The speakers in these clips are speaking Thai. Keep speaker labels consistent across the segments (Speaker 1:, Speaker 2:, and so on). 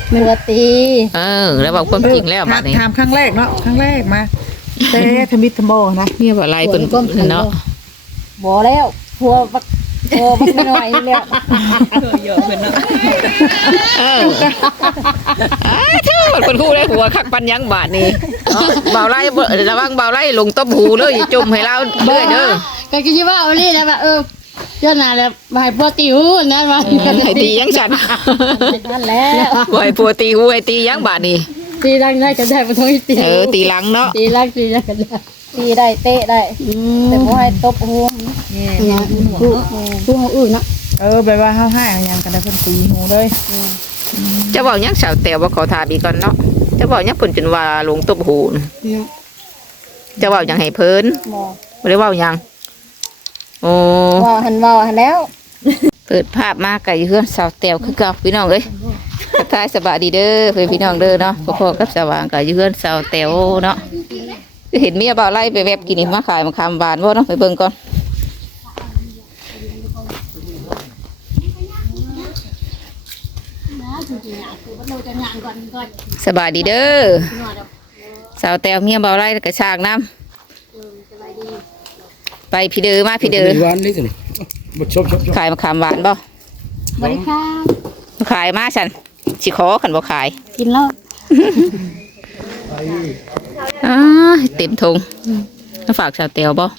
Speaker 1: มันว่าตี
Speaker 2: แล้วบอกความจริงแล้วบัดนี้
Speaker 3: ถามครั้งแรกเนาะครั้งแรกมาแต่ทมิตทมโบนะ
Speaker 2: เมียบ่ไรเพิ่นเนาะ
Speaker 1: บ่แล้วพัวบักไม่น้อยแล้ว
Speaker 4: เยอะเพิ่นเนาะ
Speaker 2: เท่าคนคู่ได้หัวคักปันยังบาทนี่เบาไล่ระวังเบาไล่ลงต้มหูเลยอย่าจุ่มให้เราเด้อเด้อ
Speaker 1: ก็คิดว่าเอานี่แหละว่าเจ้าหน้าแล้วมาให้พวกตีหูนั่นว่า
Speaker 2: ให้ตียังฉัน
Speaker 1: นั่นแล้ว
Speaker 2: บ่ให้ผัวตีหูให้ตียังบาทนี่
Speaker 1: ตีรังได้ก็ได้บ่ต้องตี
Speaker 2: ตีหลังเนาะ
Speaker 1: ตีรังตีได้ก็ได้ตีได้เตะได้แต่บ่ให้ตบหูเนี่ยหูอื่นเนาะ
Speaker 3: ไปว่าเฮาให้ยังกันได้เพิ่นตีหูเลย
Speaker 2: จะบอกยังสาวแต่ว่าขอถามอีกก่อนเนาะจะบอกยังเพิ่นจนว่าลงต้มหูจะบอกยังให้เพิ่น
Speaker 1: บ่
Speaker 2: บ่ได้เว้ายังโอ้
Speaker 1: ว่าหันแล้ว
Speaker 2: เปิดภาพมาไก่เฮือนสาวแตวคือเก่าพี่น้องเอ้ยทักทายสบายดีเด้อเพื่อนพี่น้องเด้อเนาะพ่อกับสว่างไก่เฮือนสาวแตวเนาะเห็นเมียบ่าวไล่ไปแวบกินนี่มาขายมาคำบานบ่เนาะไปเบิ่งก่อนสบายดีเด้อสาวแตวเมียบ่าวไล่กระชากน้ำไปพี่เด้อมาพี่เด้อ
Speaker 5: หวานนี่สิบ่ชอบ
Speaker 2: ขายมาคำบานบ่
Speaker 1: บริการ
Speaker 2: ขายมาฉันสิขอขันบ่ขาย
Speaker 1: กินแล้ว
Speaker 2: เต็มทงมาฝากชาวเตียวบ่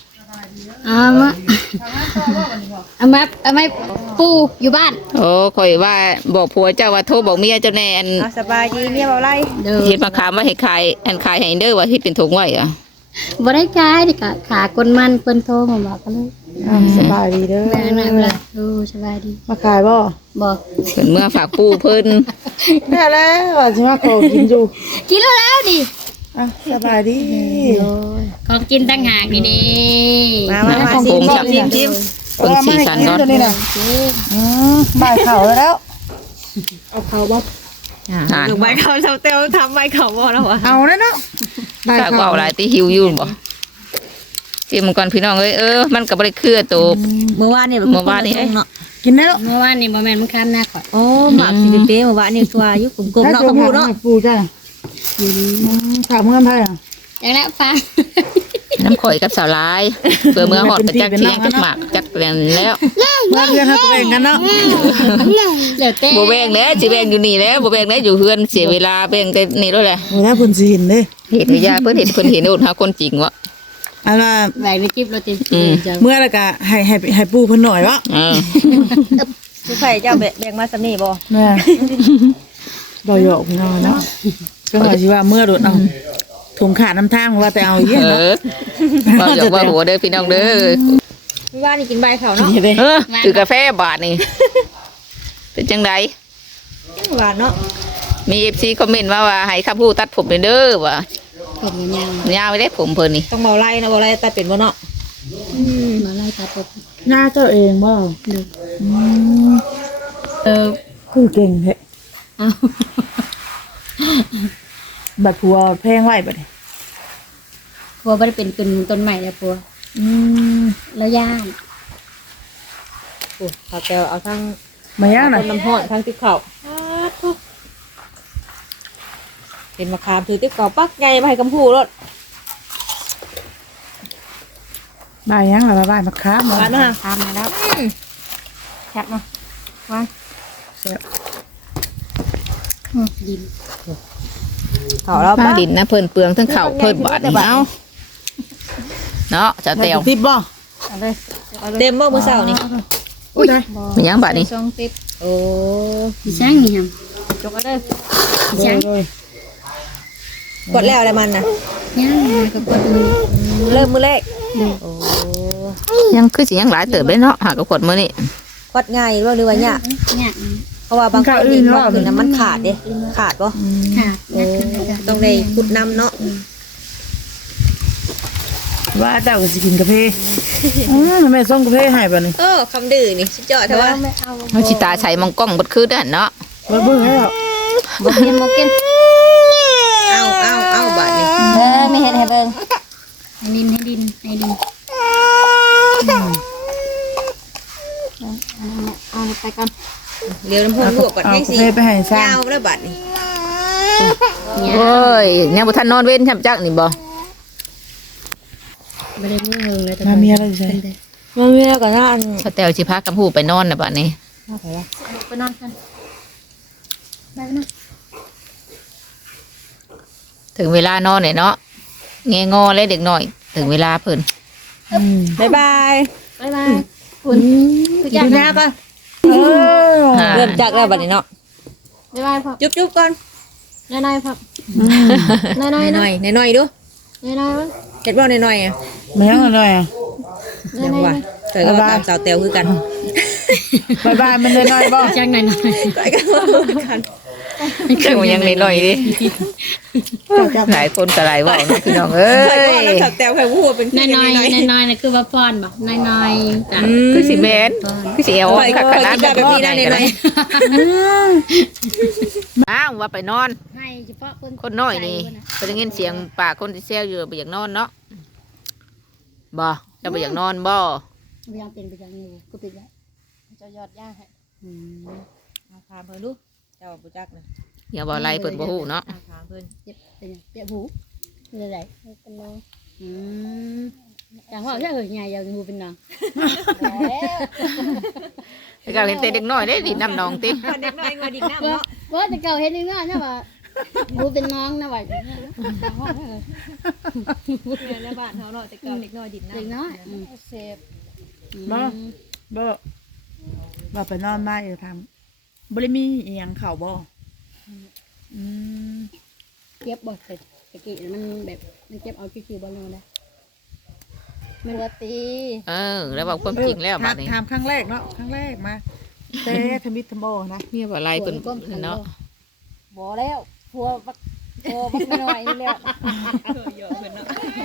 Speaker 1: เอามาปูอยู่บ้าน
Speaker 2: โอ้คอยว่าบอกผัวเจ้าว่าโทรบอกเมียเจ้าแน่อัน
Speaker 4: สบายดีเมียเบาไล่
Speaker 2: เฮ็ดมาขามว่าให้ขายอันขายให้เด้อว่าเฮ็ดเป็นถุงไว้อะ
Speaker 1: บริการดิกะขากนมันเพิ่นโทรมาบอกกันเลย
Speaker 3: สบายดีเด้อ
Speaker 1: แม่นั่นละสบายดี
Speaker 3: มาขายบ่
Speaker 1: บอก
Speaker 2: เพิ่นเมื่อฝากปูเพิ่น
Speaker 3: แม่แล้วว่าสิมาขอกินอยู่
Speaker 1: กินแล้วดิ
Speaker 3: สบายดี
Speaker 1: ของกินตั้งหากนี่ดิ
Speaker 4: มาชิมชิม
Speaker 2: เพิ่งสีสันก่อน
Speaker 3: บ่ายเข่าแล้ว
Speaker 1: เอาเขาบ่
Speaker 4: ถึงใบเขาเซาเตลทำใบเขาบ่แล้ววะ
Speaker 3: เอาแล้วเนาะบ่าย
Speaker 2: ฝาก
Speaker 3: เข่า
Speaker 2: เว้าหลายติหิวอยู่บ่จิ้มก่อนพี่น้องเอ้ยมันก็บ่ได้เครือโต
Speaker 4: เมื่อวานนี่เนาะ
Speaker 3: กินแล้ว
Speaker 1: เมื่อวานนี่บ่แม่นมันคันหน้าข่อย
Speaker 4: โอ้หมักสิเป๊ะเมื่อวานนี่ตัวอยู่กลมๆเนาะเขาพูดเนาะ
Speaker 3: ปูจ้ะถามเงินไทยอ่ะ
Speaker 1: อย่างนั้นฟัง
Speaker 2: น้ำข่อยกับสาวลายเพื่อเมื่อฮอดก็จักเชียงจักหมากจักแปลนแล้ว
Speaker 3: เมื่อเรียนให้ตัวเองกันเนาะ
Speaker 1: เดี๋ยวเต้
Speaker 2: บ่แบ่งแล้วสิแบ่งอยู่นี่แล้วบ่แบ่งแล้วอยู่เฮือนเสียเวลาแบ่งกันนี่ด้วยแหละ
Speaker 3: โอ้ยเพิ่นสิเห็นเด้
Speaker 2: เห็นวิญญาเพิ่นเห็นโอดหาคนจริงวะ
Speaker 3: อันว่า
Speaker 1: แบ่งในคลิปเราติ
Speaker 3: เมื่อแล้วก็ให้ปูเพิ่นหน่อยวะ
Speaker 4: ทุกใครเจ้าแบ่งมาสำนีบ่
Speaker 3: แม่บ่หยอกพี่น้องเนาะก็ว่าสิว่าเมื่อโดดเอาถุงขาดน้ำทางว่าแต่เอาอีกเนาะ
Speaker 2: ว่าอยากว่าหัวเด้อพี่น้องเด้อ
Speaker 4: เมื่อวานนี่กินใบเขาเนาะ
Speaker 2: ถือกาแฟบาทนี่เป็นจังได
Speaker 4: หวานเนาะ
Speaker 2: มี FC คอมเมนต์ว่าให้ข้าผู้ตัดผมเด้อว่า
Speaker 1: ผมยาว
Speaker 2: ยาวไม่ได้ผมเพิ่นนี่
Speaker 4: ต้องเบาไล่นะเบาไล่แต่เป็นบ่เนาะ
Speaker 1: มาไล่ตาปบ
Speaker 3: หน้าเจ้าเองบ่คือเก่งแท้บัดผัวแพงไว้บัดนี้
Speaker 1: พัวไม่ได้เป็นต้นใหม่แล้วพัวแล้วย่าง
Speaker 4: โอ้เขาเตลเอาทั้ง
Speaker 3: มาย่างน่ะ
Speaker 4: น้ำหอดทั้งติ๊กเขาเป็นมะขามถือติ๊กเขาปักไงมาให้กำพูรถ
Speaker 3: บ่ายย่างล่ะบ่ายมะขาม
Speaker 4: หวานมาก
Speaker 1: ทำมาแล้วแซ่บเนาะวางดิน
Speaker 4: เขาแล้ว
Speaker 2: มาดินนะเพิ่นเปลืองทั้งข้าวเพิ่นบาทนี่เอาเนาะจะเตียว
Speaker 3: ติบบ่
Speaker 1: เอาเลย
Speaker 4: เต็มเมื่อเช้านี่
Speaker 3: อุ้ยได้
Speaker 2: มันยังบาทนี่
Speaker 1: ช่องติด
Speaker 4: โอ้
Speaker 1: พี่ช่างนี่ฮะ
Speaker 4: จกก็ได้
Speaker 1: พี่ช่าง
Speaker 4: กดแล้วอะไรมันนะ
Speaker 1: ย่างกับกดมือ
Speaker 4: เริ่มมือแรกโอ้
Speaker 2: ยังคือสิยังหลายเติบได้เนาะหากระขวดมื้อนี้
Speaker 4: กดง่ายหรือว่าเนี่ยาก
Speaker 1: เนี่ย
Speaker 4: เพราะว่าบางคนดินบางคนน้ำมันขาดเด้ขาดป่ะ
Speaker 1: ค่ะ
Speaker 4: โอ้ต้องได้ขุดน้ำเนาะ
Speaker 3: ว่าเจ้าก็สิกินกาแฟแม่ส่งกาแฟให้บัดนี้
Speaker 4: คำดื้อนี่สุดยอดเถอะวะ
Speaker 1: ไม่เอา
Speaker 2: เฮาสิตาใช้มองกล้องบดคือนั่นเนาะ
Speaker 3: บ่เบิ่งให้แล้ว
Speaker 1: บอกกินบอกกิน
Speaker 4: เอาบาดนี่
Speaker 1: ไม่เห็นให้เบิ่งให้ดินให้ดินให้ดินเอาไปก่อน
Speaker 4: เดี๋ยวน้ำพุลวกก่อนให้สิ
Speaker 3: เอากาแฟไปให้ซ่าย
Speaker 4: าวแล้วบาดนี่
Speaker 2: โอ้ยยังบ่ทันนอนเว้นช่ำจักนี่บ่
Speaker 1: ไม่ได้มือหึงเลยแต่
Speaker 3: มาเมียเราอยู่ใช่
Speaker 4: มันมีแล้วก็น่าอัน
Speaker 2: สแตลสิพากับผู้ไปนอนน่ะบัดนี้
Speaker 1: ไปนอนกันไปนอน
Speaker 2: ถึงเวลานอนเนี่ยเนาะแงงอเลยเด็กหน่อย ถึงเวลาเพิ่น
Speaker 4: บ๊ายบาย
Speaker 1: บ๊ายบายคุณคือ
Speaker 3: กิ
Speaker 1: จั
Speaker 3: น
Speaker 1: ก
Speaker 3: หน้าก็เออ
Speaker 2: อ่า
Speaker 4: เริ่มจากแล้วบัดนี้เนาะ
Speaker 1: บ๊ายบายพ่อ
Speaker 4: จุ๊บๆก่อน
Speaker 1: น้อยๆพ่อน้อยๆ
Speaker 4: ห
Speaker 1: นะ
Speaker 4: น่อยๆหน่อยๆดู
Speaker 1: น้อยๆวะ
Speaker 4: เฮ็ดบ่หน่อยๆอ่ะ
Speaker 3: แม่งอร่อยอ่ะ
Speaker 4: ยังว่าเคยก็ว่าตามสาวแตวคือกัน
Speaker 3: บายบายมันเลยน้อยบ่
Speaker 1: จังหน่อย
Speaker 4: ก้อยก็ว่ากัน
Speaker 2: เจ้ายังหน่อยๆดิหลายคนก็หลายเว้าเนาะพี่น้องเอ้
Speaker 4: เคยก็ว่าน้อง
Speaker 2: ย
Speaker 4: สาวแตวเคยพูดเป็น
Speaker 1: น้อยน้อยน้อยๆนะคือว่าพรบ่น้อยๆจ้ะ
Speaker 2: คือสิแม่นคือสิเอว
Speaker 4: เคยก็
Speaker 2: ขนาด
Speaker 4: แบบนี้นะหน่อย
Speaker 2: อ้าวว่าไปนอน
Speaker 1: ให้เฉพาะคน
Speaker 2: คนน้อยนี่เพิ่นได้ยินเสียงปากคนที่แซวอยู่บ่อยากนอนเนาะบ่จะบ่อยากนอนบ่
Speaker 1: พยายามเป็นไปอย่างนี้ก็เป็นได้จะยอดย่าให้
Speaker 4: ๆมาถามเพิ่นดูเจ้าบ่จักนะ
Speaker 2: อย่าบ่อะไรเพิ่นบ่ฮู้เนาะ
Speaker 4: มาถามเพิ่น
Speaker 1: เจ็บเป็นยังเปียกหูเป็นอะไรเป็นน้องอย่างว่าถ้าเหยใหญ่อย่างหูเป็นน้อง
Speaker 2: แต่ก็เห็นแต่เด็กน้อยเด้ดินน้ำนองติ
Speaker 4: เด็กน้อยงอดินน้ำเนาะ
Speaker 1: ว่าจะเก่าเห็นนึงเนี่ยว่าหูเป็นน้องนะว่า
Speaker 4: เนี่ยในบ้านเฮาเนาะแต่เก่าเด็กน้อยดินน้ำ
Speaker 1: เด็กน้อยเสพ
Speaker 3: บ่บ่ไปนอนมาอยู่ทำบ่ได้มีอีหยังเข้าบ่อืม
Speaker 1: เก็บบ่เสร็จตะกี้มันแบบมันเก็บเอาคิวๆบ่ลงได้มันว่าตี
Speaker 2: แล้วบอกความจริงแล้วบัดนี้
Speaker 3: ถามครั้งแรกเนาะครั้งแรกมาแต่ทมิตทมโบนะ
Speaker 2: เมียบ่อะไรเพิ่นเนาะ
Speaker 1: บ่แล้วพัวบักไม่น้อยนี่แล้ว
Speaker 4: เยอะเพิ่นเนาะ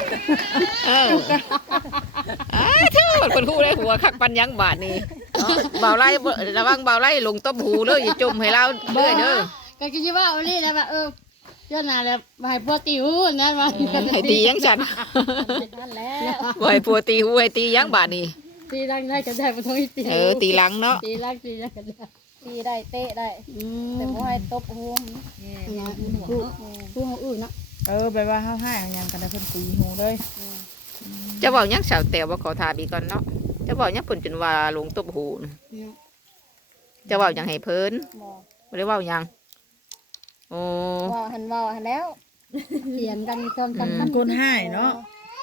Speaker 2: เท่าเพิ่นฮู้ได้หัวคักปันยังบาดนี้เบาไล่ระวังเบาไล่ลงต้มหูเด้ออย่าจมให้เราเรื่อยเด้อ
Speaker 1: ก็คิดว่าเอานี่แล้วว่าเจ้าน่ะแล้วให้พวกตีหูนั่นว่า
Speaker 2: ให้ตียังฉัน
Speaker 1: นั่นแล้ว
Speaker 2: บ่ให้ผัวตีหูให้ตียังบาดนี้
Speaker 1: ตีรังได้ก็ได้บ่ต้องตี
Speaker 2: ตีหลังเนาะ
Speaker 1: ตีรังตีได้ก็ได้ตีได้เตะได้แต่บ่ให้ตบหู
Speaker 4: เนี่ย
Speaker 1: หูอื่นเนาะ
Speaker 3: ไปว่าเฮาให้เอาหยังกันได้เพิ่นตีหูเลย
Speaker 2: จะบอกยังสาวแต่ว่าขอทาบีก่อนเนาะจะบอกยังเพิ่นจนว่าลงต้มหูจะบอกยังให้เพิ่น
Speaker 1: บ่
Speaker 2: บ่ได้เว้ายังโอ้
Speaker 1: ว่าหันแล้วเถียงกันตอนกัน
Speaker 3: มันคนให้เนาะ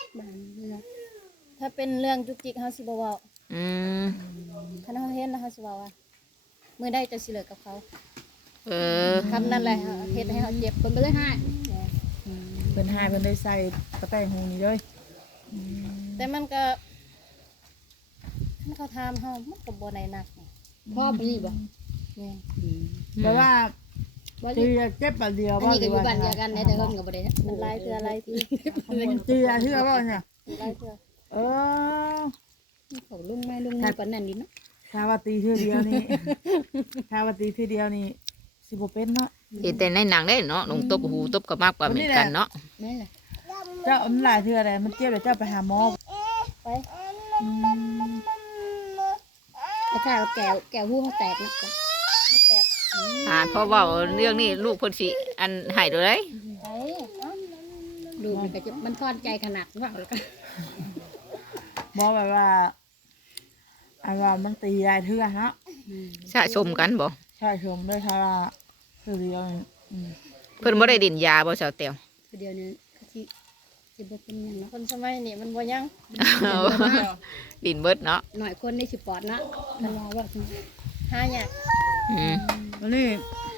Speaker 1: ถ้าเป็นเรื่องจุกจิกเฮาสิบ่เว้า
Speaker 2: อืม
Speaker 1: คันเฮาเห็นนะเฮาสิเว้าว่ามื้อใดจะสิเลิกกับเขา คำนั้นแหละเฮ็ดให้เฮาเจ็บเพิ่นบ่เลยให้
Speaker 3: เพิ่นให้เพิ่นได้ใส่กระแตงหูนี่เลย
Speaker 1: แต่มันก็คันเขาถามเฮามันก็บ่ได้หนักพ่อบ่ดีบ่แม่
Speaker 3: แต่ว่า
Speaker 1: บ่
Speaker 3: ตี
Speaker 1: ดี
Speaker 3: เจ็บปากเดียว
Speaker 1: อันนี้ก็อยู่บ้านเดียวกันได้แต่เพิ่นก็บ่ได้มันหลายเทื่อหลายที
Speaker 3: ตีอะเชื่อบ่เนี่ย
Speaker 1: หลายเทื่อ
Speaker 3: เออ
Speaker 1: เขาลุงแม่ลุงนี่ปานนั้นดิเนาะ
Speaker 3: ถ้าว่าตีเทื่อเดียวนี่ถ้าว่าตีเทื่อเดียวนี่สิบ่เป็นเนาะ
Speaker 2: เห็นแต่ในหนังได้เนาะลงตบหูตบก็มากกว่าเหมือนกันเนาะ
Speaker 1: แม่นล่ะ
Speaker 3: เจ้ามันหลายเทื่ออะไรมันเจ็บแล้วเจ้าไปหาหมอ
Speaker 1: ไปแต่ถ้าแก้วหูเขาแตกเนาะแตก
Speaker 2: เพราะว่าเรื่องนี้ลูกเพิ่นสิอันหายตัวเลย
Speaker 1: ไปดูมันก็จะมันทอดใจขนาดว่าแล้วก็
Speaker 3: หมอแบบว่าอันว่ามันตีหลายเทื่อเนาะ
Speaker 2: สะสมกันบ่
Speaker 3: ใช่ชมด้วยถ้าว่าเทื่อเดียวนี่
Speaker 2: เพิ่นบ่ได้ดินยาบ่สาวเตียว
Speaker 1: เดี๋ยวนี้สิบ่เป็นหยังเนาะคนสมัยนี้มันบ่ยัง
Speaker 2: ดินเบิดเนาะ
Speaker 1: หน่อยคนในสิปอดเนาะมันว่าหาหยัง
Speaker 2: อืม
Speaker 3: วันนี้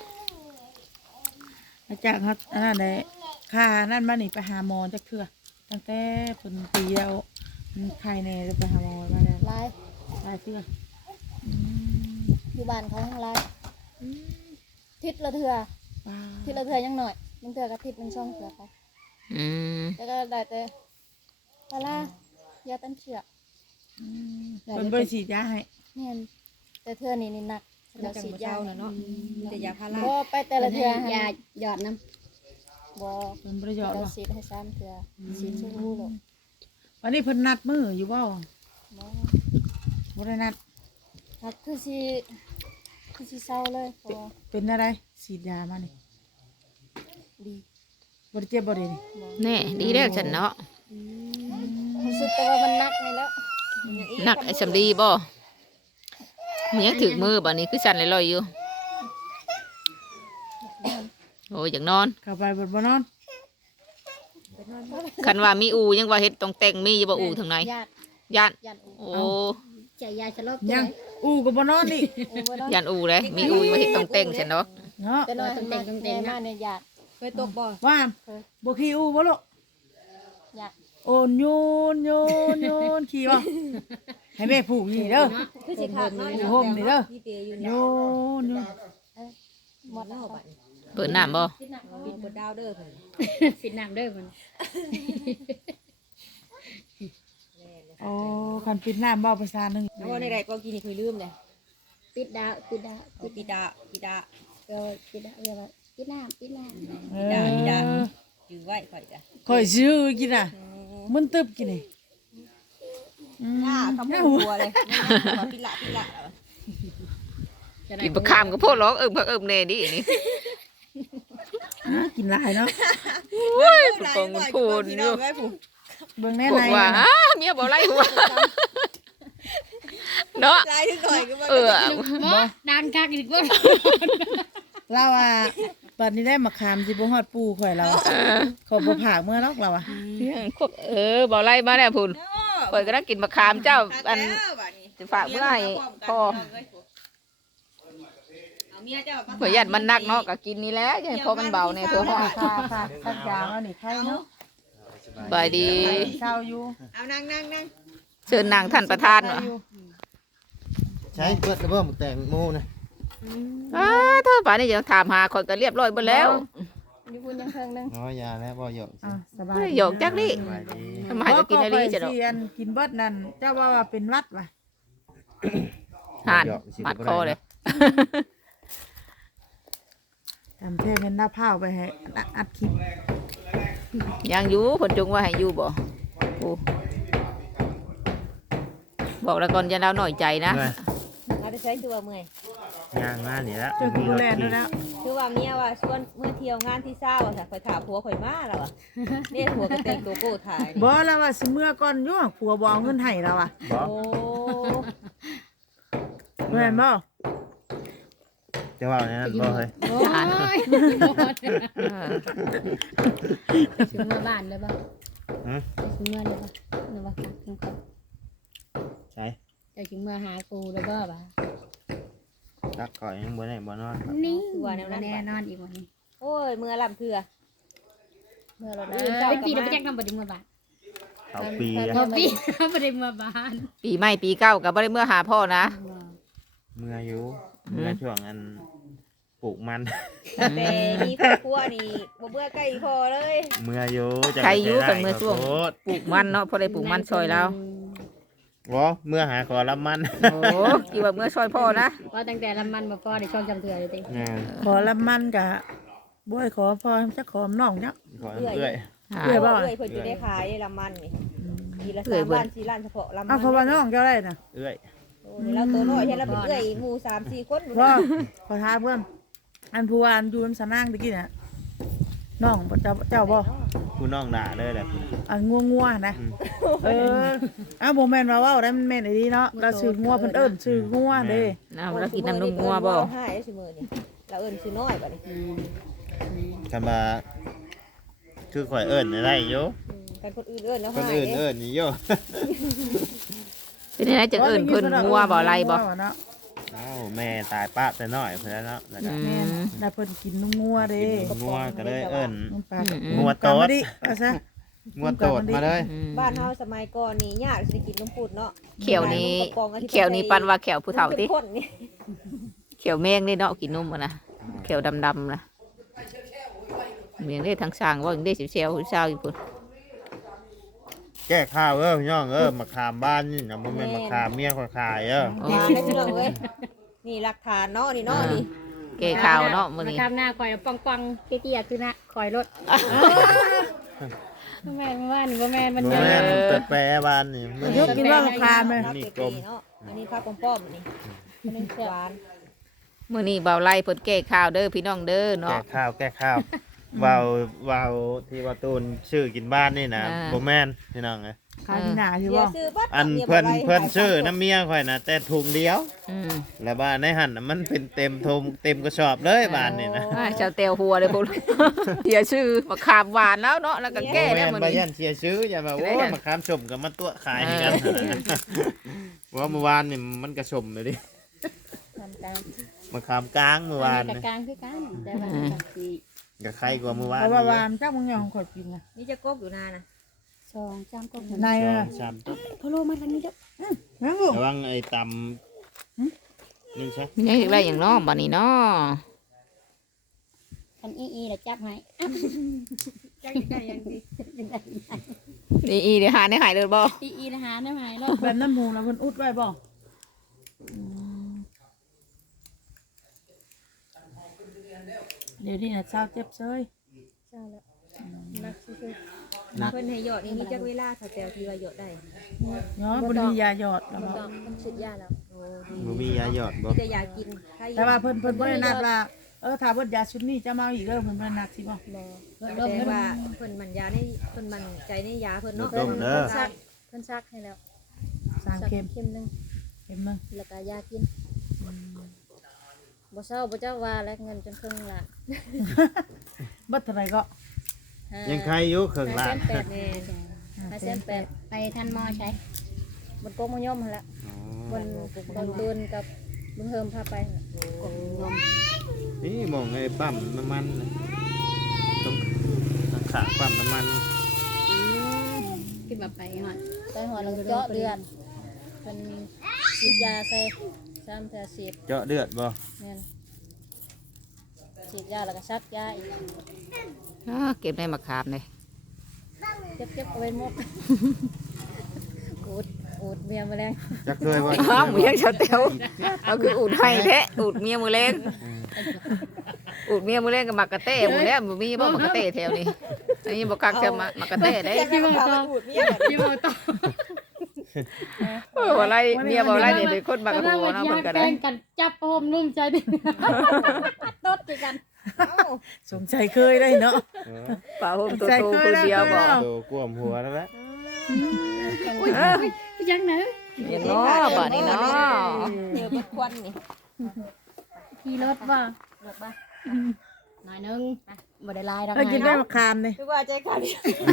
Speaker 3: อาจารย์เขาอันนั้นเลยค่านั่นมานี่ไปหาหมอจักเทื่อตั้งแต่เพิ่นตีแล้วมันไข้แน่จะไปหาหมอมาแล้ว
Speaker 1: หลาย
Speaker 3: หลายเทื่อ
Speaker 1: อยู่บ้านเขาทั้งหลายทิศละเทื่อ
Speaker 3: ว้า
Speaker 1: ทิศละเทื่อยังหน่อยบางเทื่อก็ทิศมันช่องเทื่อไป
Speaker 2: อืม
Speaker 1: แต่ก็ได้แต่ปลาร้ายาต้นเชือก
Speaker 3: เพิ่นบ่ได้ฉีดยาให้
Speaker 1: แม่นแต่เทื่อนี้นี่หนัก
Speaker 4: เราจังบ่เช้าน่ะเนาะมีแต่ยาพารา
Speaker 1: บ่ไปแต่ละเทื่อยาหยอดน้ำบ่
Speaker 3: เพิ่นบ่ได้หยอด
Speaker 1: เรา
Speaker 3: บ่
Speaker 1: ฉีดให้3เทื่อฉีดชั่วโมงโลด
Speaker 3: วันนี้เพิ่นนัดมื้ออยู่บ่
Speaker 1: บ่
Speaker 3: บ่ได้นัด
Speaker 1: ถ้าคือสิเศร้าเลยเพราะว่า
Speaker 3: เป็นอะไรฉีดยามานี่
Speaker 1: ดี
Speaker 3: บ่ได้เจ็บบ่ได้นี่
Speaker 2: แน่ดีแล้วฉันเนาะ
Speaker 1: รู้สึกแต่ว่ามันหนักนี่แล้ว
Speaker 2: นักไอ้สำลีบ่มันยังถึกมือบ่นี้คือสั่นลอยๆอยู่โอ้ยอยากนอน
Speaker 3: เข้าไปบ่นอน
Speaker 2: คันว่ามีอูยังว่าเฮ็ดต้องแต่งมีอยู่บ่อูทางไหน
Speaker 1: ญาติ
Speaker 2: ย่าน
Speaker 1: ญาติ
Speaker 2: โอ้
Speaker 1: ใจยายสลบ
Speaker 3: ยังอู้ก็บ่นอนอีก
Speaker 1: โอ้บ่ได้
Speaker 2: ย่านอูเลยมีอูยังว่าเฮ็ดต้องแต่งฉันเนาะ
Speaker 3: เนาะ
Speaker 1: แต่น้อยต้องแต่งมาเนี่ยญาติ
Speaker 4: เคยตกบ่
Speaker 3: ว่าบ่ขี้อู้บ่ลูก
Speaker 1: ญาติ
Speaker 3: โอนโยนขี้บ่ให้แม่ผูกนี่เด้อ
Speaker 4: คือสิขาดน้อย
Speaker 3: อยู่ห่มนี่เด้อ
Speaker 4: พี่เตอยู่
Speaker 3: โย
Speaker 4: เนี่ย
Speaker 3: น
Speaker 1: หมดแล้ว
Speaker 2: เปิดน้ำบ่
Speaker 4: ปิดบนดาวเด้อเพิ่น
Speaker 1: ปิดน้ำเด้อมัน
Speaker 3: โอ้คันปิดน้ำเบาภาษาหนึง
Speaker 4: แล้วว่าในใดก็กินนี่เคยลืมเลย
Speaker 1: ปิดดาวปิดดาว
Speaker 4: ปิดา
Speaker 1: ก็ปิดดาวเรียกว่าปิดน้ำ
Speaker 3: เอ
Speaker 4: ปิดา
Speaker 3: อ
Speaker 4: จื้อไว้ข่อยจ้ะ
Speaker 3: ข่อยซื้อกินน่ะมันตึบกินนี่
Speaker 4: หน้าขโมยหัวเลยปิละ
Speaker 2: กินบะขามก็โพดร้องเอิมแน่ดินี่
Speaker 3: กินหลายเนาะ
Speaker 2: โอ้ยผู้กองมันพูดอยู่
Speaker 3: เบิ่งแน่
Speaker 2: พว
Speaker 3: ใน
Speaker 2: กว่าฮะเมียบ่ไล่หัวเนาะ
Speaker 4: ลายถึงก่อยก็บ่
Speaker 1: ดังคักอีกว่า
Speaker 3: เราอ่ะตอนนี้ได้มาคามสิบ่ฮอดปูข่อยเราขอบ่ผากเมื่อเนาะเราอ่ะ
Speaker 2: พวกบ่ไล่มาแล้วพุ่นเปิดก็ได้กินมะขามเจ้าอันจะฝากเมื่อให้พ่อเผื่อยันมันนักเนาะก็กินนี่แหละอย่าให้พอมันเบาเนี่ยเพื่อห้อง
Speaker 3: ค่ะสักอย่างแล้วนี่ใครเนาะ
Speaker 2: บายดี
Speaker 3: เช้าอยู่
Speaker 4: เอานั่ง
Speaker 2: เชิญนางท่านประธานว่ะ
Speaker 5: ใช้เปิดระเบิดแต่งโมนะ
Speaker 2: เธอป่านนี้จะถามหาคนก็เรียบร้อยหมดแล้ว
Speaker 1: อยู่คุณยังเพิ่งนึง
Speaker 5: น้อยยาแล้วบ่หยอกสิ
Speaker 3: สบาย
Speaker 2: หยอกจักดิ
Speaker 5: สบายดี
Speaker 2: ทำไมจะกินอะไรจะดอก
Speaker 3: กินเบิดนั่นเจ้าว่าเป็นวัดว่ะ
Speaker 2: ห่านมัดคอเลย
Speaker 3: ทำเทเป็นหน้าเผาไปให้อัดคลิป
Speaker 2: ยังอยู่ผลจงว่าให้อยู่บ่โอ้บอกแล้วก่อนจะเล่าหน่อยใจนะ
Speaker 4: เอาไปใช้ตัวเมื่อย
Speaker 5: งานมานี่แล้ว
Speaker 3: เจอกูดูแลด้วยแล้ว
Speaker 4: คือว่าเมียว่าชวนเมื่อเที่ยวงานที่เศร้าอ่ะข่อยถามผัวข่อยมาแล้วอ่ะเนี่ยผัวก็แต่งตัวโก้ถ่าย
Speaker 3: บ่แล้วว่าสิเมื่อก่อนอยู่ผัวบ่เอาเงินให้เราอ่ะ
Speaker 5: บ่
Speaker 4: โอ้
Speaker 3: แม่นบ่
Speaker 5: จะว่าอย่างนั้นบ่เฮ้ย
Speaker 2: ห่าน
Speaker 1: ถึงเมื่อบ้านเลยป่ะ
Speaker 5: หือ
Speaker 1: ถึงเมื่อเลยป่ะหรือว่าถึงเขา
Speaker 5: ใช่
Speaker 1: จะถึงเมื่อหากูเลยป่ะป่ะ
Speaker 5: ตักก่อยยังบ่ได้บ่นอน
Speaker 1: นี่แน่นอนอีกวันนี้
Speaker 4: โอ้ยเมื่อลำเถื่อ
Speaker 1: เมื่อเราได้เป็นปีเราไปแจ้งน้ำบัตรเมื่อบ้าน
Speaker 5: เอาปีแล้ว
Speaker 1: เขาปีเขาไม่ได้เมื่อบ้าน
Speaker 2: ปีใหม่ปีเก้ากับบ่ได้เมื่อหาพ่อนะ
Speaker 5: เมื่ออยู่เมื่อช่วงอันปลูกมัน
Speaker 4: แต่มีครอบครัวนี่บ่เบื่อใกล้พอเลย
Speaker 5: เมื่ออยู่จะ
Speaker 2: ใครอยู่กันเมื่อช่วง
Speaker 5: ขโทษ
Speaker 2: ปลูกมันเนาะพอได้ปลูกมันซอยแล้ว
Speaker 5: บ่เมื่อหาขอรับมัน
Speaker 2: โอ้กี่ว่าเมื่อซอยพ่อนะ
Speaker 1: ว่าตั้งแต่ลำมันมาพอในช่องจำเถื่อเลยติ
Speaker 5: งาน
Speaker 3: ขอละมันกะบ่ให้ขอพอจักขอน้องจัก
Speaker 5: ขอเอื้อย
Speaker 3: เอื้อยบ่
Speaker 4: เอ้ยเพิ่นจะได้ขายได้ลำมันนี่ทีละ3ล้าน4ล้านเฉพาะลำมั
Speaker 3: เอาเขาว่าน้องเจ้าได้น่ะ
Speaker 5: เอื้อย
Speaker 4: โอ้นี่แล้วตัวน้อยใช่แล้วเป็นเอ้ยหมู่3-4คน
Speaker 3: บ่ขอถามเพิ่นอันผู้ว่าอันอยู่นำสนางตะกี้น่ะน้องเจ้าบ่
Speaker 5: ผู้น้องด่าเลยแหละคุณ
Speaker 3: อันงัวๆนะเอออ้าวบ่แม่นว่าเว้าได้มันแม่นอีหลีเนาะเราซื้องัวเพิ่นเอิ้นซื้องัวเด้
Speaker 2: น้ำแล้วกินน้ำนมงัวบ่
Speaker 4: ให้ซุมื้อนี่เราเอิ้นชื่อน้อยบัดนี้
Speaker 5: คันว่าคือข่อยเอิ้นได้อยู่
Speaker 4: กันคนอื่นเอิ้นแล้ว
Speaker 5: คน
Speaker 4: ให้
Speaker 5: อื่นเอิ้นนี่อยู่
Speaker 2: เป็นยังไงจังเอิญเพิ่นงัวบ่ไรบ่
Speaker 3: เนาะ
Speaker 5: เอ้าแม่ตายป้าแต่น้อยเพิ่นแล้วเนาะแล้วก็
Speaker 3: แม่นได้เพิ่นกินนมงัวเด้
Speaker 5: กินงัวก็เลยเอิ้น
Speaker 3: น้ำปลา
Speaker 5: งัวโตด
Speaker 3: มาดิว่าซะ
Speaker 5: งัวโตดมาเลย
Speaker 4: บ้านเฮาสมัยก่อนนี่ยากสิกินนมปุดเนาะ
Speaker 2: เขียวนี้ปันว่าเขียวผู้เฒ่าติ
Speaker 4: คนนี่
Speaker 2: เขียวแมงนี่เนาะกินนมอะนะเขียวดำๆนะเมียงได้ทั้งสร้างว่าอย่างได้สิเซลผู้สาวอยู่พุ่น
Speaker 5: แก้ข้าวพี่น้องมะขามบ้านนี่นะบ่แม่นมะขามเมียข่อยขาย
Speaker 4: มาได้พี่น้องเอ้ยนี่หลักฐานเนาะนี่เนาะนี่
Speaker 2: เกข่าวเนาะมื้อนี้
Speaker 1: ข้ามหน้าคอยปังๆเตี้ยๆคือนะคอยรถแม่ว่านี่บ่แม่มัน
Speaker 5: บ่
Speaker 1: เย
Speaker 5: แม่น
Speaker 1: อะ
Speaker 5: เปิดแปรบ้านนี่มื้อ
Speaker 3: เดี๋ยวกินว่าราคาไหม
Speaker 5: นี่กลม
Speaker 4: เนาะอันนี้ข้าวป้อมๆนี่อันนี้หวาน
Speaker 2: มื้อนี้เบาไล่เพิ่นแก้ข่าวเด้อพี่น้องเด้อ
Speaker 5: แก้
Speaker 2: เนาะ
Speaker 5: ข้าวแก้ข้าววาวที่ว่าตูนชื่อกินบ้านนี่นะบ่แม่นพี่น้องเอ้ย
Speaker 3: ขายที่หน้าอยู่
Speaker 4: เสีย
Speaker 3: บ่
Speaker 4: ซื้อบัด
Speaker 5: อันเพิ่นชื่อน้ำเมียข่อยนะแต่ถุงเดียว
Speaker 2: อืม
Speaker 5: แล้วบ้านในหั่นน่ะมันเป็นเต็มถุงเต็มกระสอบเลยบ้านนี่นะ
Speaker 2: อ่าชาวเตียวหัวเลยพวกเสียชื่อมะขามหวานแล้วเนาะแล้วก็แก้ได้
Speaker 5: บ่
Speaker 2: มื้อ
Speaker 5: แม่นบ่
Speaker 2: นี้
Speaker 5: ยันเสียชื่ออย่ามาโอ้ยมาค้ามชมกับมาตัวขายให้กันว่าเมื่อวานนี่มันกระชมเลยดิ
Speaker 1: ทำกลาง
Speaker 5: มาค้ามกลางเมื่อวาน
Speaker 1: กับ
Speaker 5: นี่
Speaker 1: กลางคือกันแต่ว่ากับสี
Speaker 5: กับใครกว่าเมื่อวาน
Speaker 3: เพราะว่าวานเจ้ามึงยังขอกินนะ
Speaker 4: นี่จะกบอยู่นานะ
Speaker 1: สองจามก็
Speaker 3: ใน
Speaker 5: สอ
Speaker 3: อ่ะ
Speaker 5: งสามตุ๊ก
Speaker 1: พะโลมาทางนี้เด้อ
Speaker 3: นั่งลูก
Speaker 5: ระวังไอ้ตำนี่ใช่
Speaker 2: นี่ได้อย่างน้อบัดนี้เนาะ
Speaker 1: คันอีแล้วจับให้ได้ยังดี
Speaker 2: อีเดี๋ยวหาได้หายเลยบ่
Speaker 1: อีนะหาได้ไหมรอ
Speaker 3: แบบน้ำมูกนะเพิ่นอุดไว้บ่เดี๋ยวนี้นะเช้าเจ็บเซย
Speaker 1: เจ้าแล้วนักซื่อ
Speaker 4: เพิ่นให้หยอดนี่มีจักเวลาสแตลที่ว่าหยอดได้
Speaker 3: เนาะบ่มียาหยอดแล้ว
Speaker 1: ๆ
Speaker 3: บ่
Speaker 1: ต้องสุดยาแล้ว
Speaker 4: โอ้ดี
Speaker 5: บ่มียาหยอดบ่
Speaker 4: มีแต่ยากินถ้า
Speaker 3: แต่ว่าเพิ่นบ่ได้นัดว่าถ้าเบิดยาชุดนี้จะมาเอาอีกเด้อเพิ่นบ่ได้นัดสิบ่
Speaker 1: บ่
Speaker 4: แสดงว่าเพิ่นมันยาในเพิ่นมันใจในยาเพิ่นเนาะ
Speaker 5: ดมเด้อ
Speaker 1: ซักเพิ่นซักให้แล้ว
Speaker 3: 3เข็ม
Speaker 1: เข็มนึง
Speaker 3: เข็มหนึง
Speaker 1: แล้วก็ยากินบ่เศร้าบ่เจ้าว่าแล้วเงินจนครึ่งละ
Speaker 3: เบิดเท่าไหร่ก็
Speaker 5: ยังใครอยู่เครื่องล้าน
Speaker 1: 5,800แม่5,800ไปทันมอใช้บนโกงมะยมหั่นละบนตูนกับลุงเฮิมพาไปหั่นล่ะโกงมะยม
Speaker 5: นี่มองไอ้ปั๊มน้ำมันน่ะต้องขาปั๊มน้ำมัน
Speaker 1: คิดว่าไปหอดไปหอดแล้วเจาะเลือดเป็นฉีดยาใส่3เทื่อ10
Speaker 5: เจาะเลือดบ่
Speaker 1: แม่นฉีดยาแล้วก็ซักยาอีก
Speaker 2: เก็บได้มะขามเลย
Speaker 1: เก็บเอาไว้หมดอูดเมียแมลง
Speaker 5: จักเคยบ่
Speaker 2: อ้าวเมียชาวเตียวเอาคืออูดให้แท้อูดเมียมือเล่งอูดเมียมือเล่งกับมักกะเต้มือแล้วบ่มีบ่มักกะเต้แถวนี้อันนี้บ่กักจะมักกะเต้ได้
Speaker 4: ที่มันต้องพูดเมียแบบ
Speaker 1: ที่มาต่อ
Speaker 2: บ่ไรเมียบ่ไรนี่เป็นคนมักกะโหเนาะเพิ่นก็ได้
Speaker 1: กันจับผมนุ่มใจดิตดกัน
Speaker 3: สงสัยเคยได้เนาะ
Speaker 2: ป่าโฮมตัวโตคนเดียวบ่
Speaker 5: โตกวมหัวแล้วแหละ
Speaker 1: ยังไหน
Speaker 2: เนาะบัดนี้เนาะ
Speaker 4: เดี๋ยวมันควันนี่
Speaker 1: ขี่รถบ่รถบ่หน่อยนึงบ่ได้ลายดอก
Speaker 3: กินได้มะขามนี่
Speaker 4: คือว่าใจขาด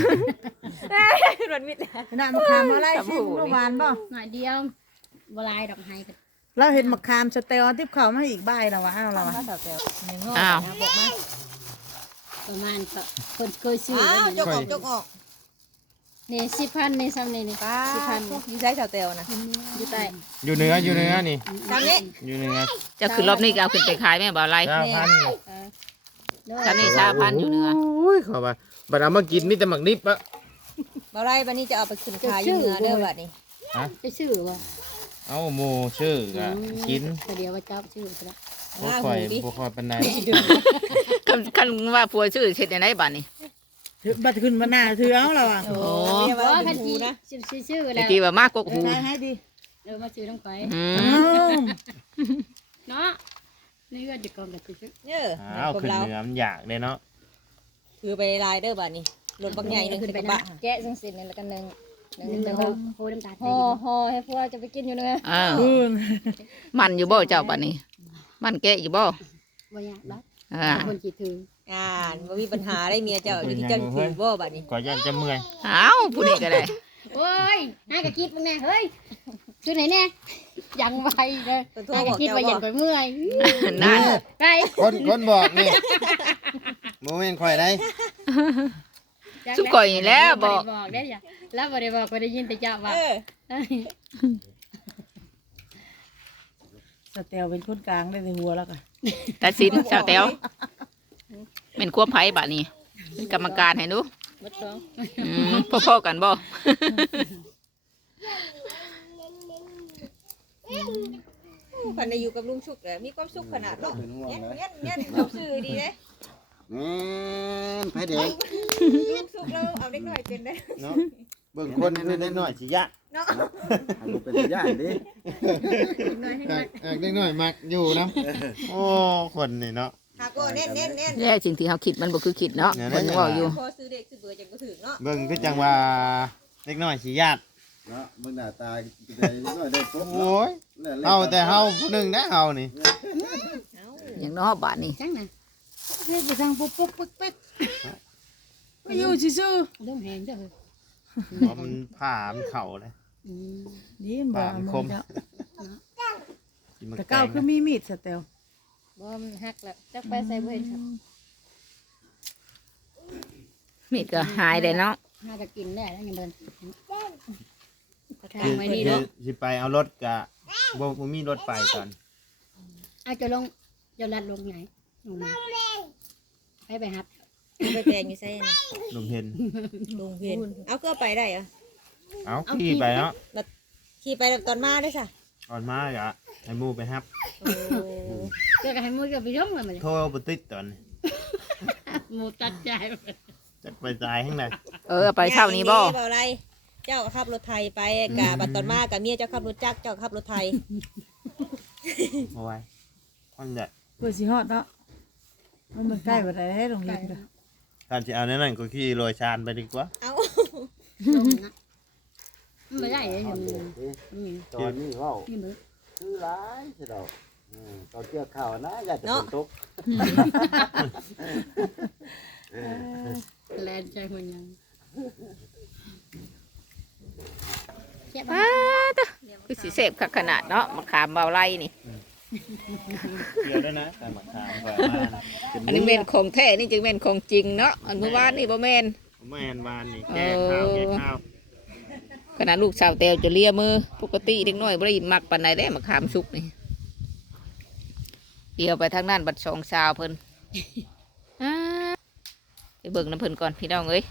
Speaker 4: มันมิดแล้ว
Speaker 3: น่ะมะขามอะไรสิเมื่อวานบ่
Speaker 1: หน่อยเดียวบ่ลายดอกให้กัน
Speaker 3: เราเห็นมะขามสเตลทิพเขามาอีกใบแล้ววะเอาเราวะ
Speaker 4: สแตลยังงอ
Speaker 2: อ้าว
Speaker 4: บอกมา
Speaker 1: ประมาณก็เพิ่นเคยซื้อ
Speaker 4: อ้าวจกออกจกออก
Speaker 1: นี่10,000นี่ซ้ำนี่นี่
Speaker 4: ป้า
Speaker 1: 10,000
Speaker 4: อยู่ใช้สแตลนะ
Speaker 1: อยู่ใต้
Speaker 5: อยู่เหนือนี่
Speaker 4: ทางนี้
Speaker 5: อยู่เหนือ
Speaker 2: จะขึ้นรอบนี้ก็เอาขึ้นไปขายแม่บ่ไร
Speaker 5: ชาพันธุ์
Speaker 2: ฉันนี่ชาพันธุ์อยู่เหนือ
Speaker 5: โอ้ยเข้าไปบัดเอามากินมีแต่หมักนิบอะ
Speaker 4: บ่ไรวันนี้จะเอาไปขึ้นขายอยู่เหนือเด้อบัดนี้
Speaker 1: จะชื่อบ่
Speaker 5: เอาหมูชื่อก็กิน
Speaker 1: แต่เดี๋ยวว่าเจ้าชื่อซะแล้ว
Speaker 5: บ่ค่อยบ่ค่อยปานใด
Speaker 2: คันว่าผัวชื่อเฮ็ดจังไดบัดนี้
Speaker 3: บัดขึ้นมาหน้าถือเอาเราอ่ะ
Speaker 2: โอ้
Speaker 4: เรียก
Speaker 1: บ่
Speaker 4: ว่า
Speaker 1: คั
Speaker 4: เป็น น
Speaker 1: จี
Speaker 4: หูนะ
Speaker 1: ชื่อ
Speaker 2: ตะ
Speaker 1: แล้ว
Speaker 2: กี้ว่ามากกหู
Speaker 3: ได้ให้ดิ
Speaker 1: มาชื่อต้องไป
Speaker 2: อื
Speaker 3: อ้
Speaker 2: ม
Speaker 3: าว
Speaker 1: เนาะนี่ก็จะกองกับชื่อ
Speaker 4: เนี่ย
Speaker 5: อ้าว
Speaker 4: กับ
Speaker 5: ขึ้น
Speaker 4: เรา
Speaker 5: เหนือมันอยากเด้เนาะ
Speaker 4: คือไปลายเด้อบัดนี้รถบักใหญ่นึง
Speaker 1: ขึ้น
Speaker 4: ขึ้น
Speaker 1: ไป
Speaker 4: กระ
Speaker 1: นะ
Speaker 4: บะ
Speaker 1: แกะจังสิเนี่ยแล้วกันนึงแล้วก็โหน้ำตาลห่อให้พวกจะไปกินอยู่เนื้อ
Speaker 2: อ้าว
Speaker 3: อืม
Speaker 2: มันอยู่บ่เจ้าบัดนี้ มันแกะอยู่บ่
Speaker 1: บ่ยากดอก
Speaker 2: อ่า
Speaker 1: คนคิดถึง
Speaker 4: บ่มีปัญหาได้เมียเจ้าอยู่ที่เจ้าถือบ่บัดนี้
Speaker 5: ก่อนยันจะเมื่อย
Speaker 2: อ้าวผู้นี้ก็ได้
Speaker 1: โอ้ยนายก็คิดบ้างแน่เฮ้ยชื่อไหนแน่ยังไวเลย
Speaker 4: เพิ่นโทร
Speaker 1: นาย
Speaker 4: บ
Speaker 1: ก็
Speaker 4: อก
Speaker 1: คิด
Speaker 4: เจ้า
Speaker 1: ว่า
Speaker 4: บ่
Speaker 1: ยันไปเมื่อย
Speaker 2: นั่น
Speaker 1: ไป
Speaker 5: คนบอกนี่โมเมนต์ข่อยได้
Speaker 2: สุก่อยนี่แหล้วบอก
Speaker 1: บอกได้จ้ะแล้วบ่ได้บอกก็ได้ยินแต่เจ้าว่า
Speaker 4: เออ
Speaker 3: สเตลเป็นคนกลางได้ในหัวแล้วกัน
Speaker 2: ตัดสินชาวแต๋วเป็นความไผบัดนี้เป็นกรรมการให้หนู
Speaker 1: บ่ต้อง
Speaker 2: พ่อๆกันบ่
Speaker 4: คันได้อยู่กับลุงชุกมีความสุขขนาดเนาะเงี้ยเขาซื้อดีเด้
Speaker 5: ไผเด็ก
Speaker 4: ลุงชุกเราเอาเด็กน้อยเป็นได้
Speaker 5: เนาะเบิ่งคนคือเล็กน้อยสิยะ
Speaker 4: เนาะ
Speaker 5: เป็นญาติดิเด็กน้อยมักอยู่นะโอ้คนนี่เนาะ
Speaker 4: หากก็เน้นเน้นเน้น
Speaker 2: แย่สิ่งที่เฮาคิดมันบ่คือคิดเนาะเพิ่นเว้าอยู่
Speaker 4: พอซื้อเด็กซื้อเบอร์จังก็ถึงเนาะ
Speaker 5: เบิ่งคือจังว่าเล็กน้อยสิญาติ
Speaker 6: เนาะมึงหน้าตาได้น้อยได้ปุ๊บ
Speaker 5: โอ้ยเฮาแต่เฮาผู้หนึงนะเฮานี่
Speaker 2: อย่างเนาะบาดนี้
Speaker 1: จังน่ะเฮ็ดไปทางปุ๊บปุ๊บปุ๊บปุ๊บ
Speaker 3: ไปอยู่ซื่อ
Speaker 1: เริ่มแห้งจ้ะเฮ้ย
Speaker 5: เพราะมันผ่ามันเข้าเลย
Speaker 3: ๆนี่บ่เอามือเจ้า
Speaker 5: กินมัน
Speaker 3: แต่เก้าคือมีมีดสเตล
Speaker 1: บ่มันหักแล้วจักไปใส่บ่เห็นครับ
Speaker 2: มีดก็หายได้เนาะ
Speaker 1: น่าจะกินได้แล้วยังเดินก็ทา
Speaker 5: คื
Speaker 1: ง
Speaker 5: อ
Speaker 1: ไว้นี่เนาะ
Speaker 5: สิไปเอารถกะบ่มีรถไปก่อน
Speaker 1: เอาจะลงจะลัดลงไหนลงมาไปฮับ
Speaker 4: ไปแปลงอยู่ไสน่ะ
Speaker 5: ลุงเห็น
Speaker 4: ลุงเพิ่นเอาก็ไปได้เหรอ
Speaker 5: เอาขี่ไปเนาะ
Speaker 4: ขี่ไปตอนมาได้ซะ
Speaker 5: ก่อนมากะให้หมู่ไปฮับ
Speaker 4: โอ้
Speaker 1: เจะให้มือจะไปย่องเลยมัน
Speaker 5: โทรบ่ติดตอนนี้
Speaker 1: หมูตัดใจ
Speaker 5: จัดไปจ่ายข้างใน
Speaker 2: ไปเช้านี้บ่
Speaker 4: เบาไรเจ้าก็ขับรถไทยไปกะบัดตอนมากับเมียเจ้าขับรถจักรเจ้าขับรถไทย
Speaker 5: เอาไว้มันจะ
Speaker 3: เพื่อสิฮอดเนาะมันใกล้บ่ได้ให้โรงเรียนเด้อ
Speaker 5: การสิเอาแนั่นก็ขี่ลอยชานไปดีกว่า
Speaker 4: เอา
Speaker 1: ลงนะไม่ได้เลยยังมี
Speaker 6: ตอนนี้เว้า
Speaker 1: นี่มือ
Speaker 6: คือหลายสิดอกตอนเกี่ยวข้าวนะอย่าจะฝนตก
Speaker 1: แลนใจมันยังเจ็บ
Speaker 2: อ้าตะคือสิเสพคักขนาดเนาะมะขามเบาไล่นี่
Speaker 5: เกี่ยวด้วยนะแต่หมักขามก่อนมานะ
Speaker 2: อันนี้แม่นของแท้นี่จึงแม่นของจริงเนาะอันเมื่อวานนี่บ่แม่น
Speaker 5: แม่นวานนี่แก้ข้าวแก้ข้าว
Speaker 2: ขนาดลูกสาวแตวจะเลียมือปกติเด็กน้อยบ่ได้มักปานใดได้มะขามสุกนี่เดียวไปทางนั้นบัดสองสาวเพิ่นอ้าไปเบิ่งน้ำเพิ่นก่อนพี่น้องเอ้ย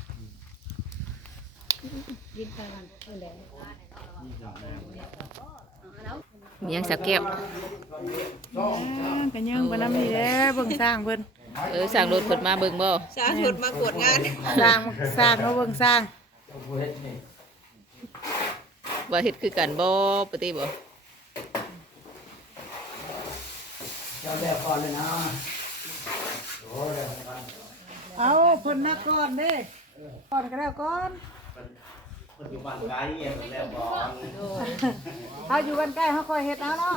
Speaker 1: ดิ้นไปมันเดิน
Speaker 2: มีหยังสักแก้ว
Speaker 3: ก็ยังบ่นำนี่แหละเบิ่งสร้างเพิ่น
Speaker 2: สั่งรถเพิ่นมาเบิ่งบ่
Speaker 4: สร้างรถมากวดงาน
Speaker 3: สร้างเขาเบิ่งสร้าง
Speaker 2: ว่าเฮ็ดคือกันบ่ปกติบ่
Speaker 3: เอาเพิ่นนักก่อนเด้ก่อนก็แล้วก่อน
Speaker 5: คนอยู่บ้านไกลเนี่ยมันแล้วก่อน
Speaker 3: เอาอยู่กันใกล้เฮาค่อยเฮ็ดเอาเนาะ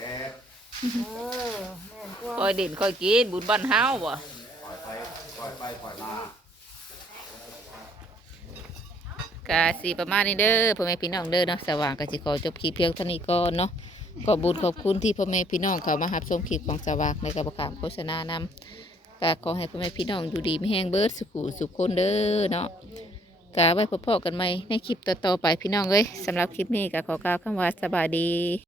Speaker 3: แม่นกว่า
Speaker 2: ค่อยเด่นค่อยกินบุญบ้านเฮาบ่
Speaker 6: ปล่อยไปปล่อยมา
Speaker 2: กะสิประมาณนี้เด้อพ่อแม่พี่น้องเด้อเนาะสว่างก็สิขอจบคลิปเพียงเท่านี้ก่อนเนาะขอบุญขอบคุณที่พ่อแม่พี่น้องเขามารับชมคลิปของสว่างในกระบอกขามโฆษณานำก็ขอให้พ่อแม่พี่น้องอยู่ดีไม่แห้งเบิดสุขุสุขคนเด้อเนาะกะไว้พบกันใหม่ในคลิปต่อๆไปพี่น้องเอ้ยสำหรับคลิปนี้ก็ขอกล่าวคำว่าสบายดี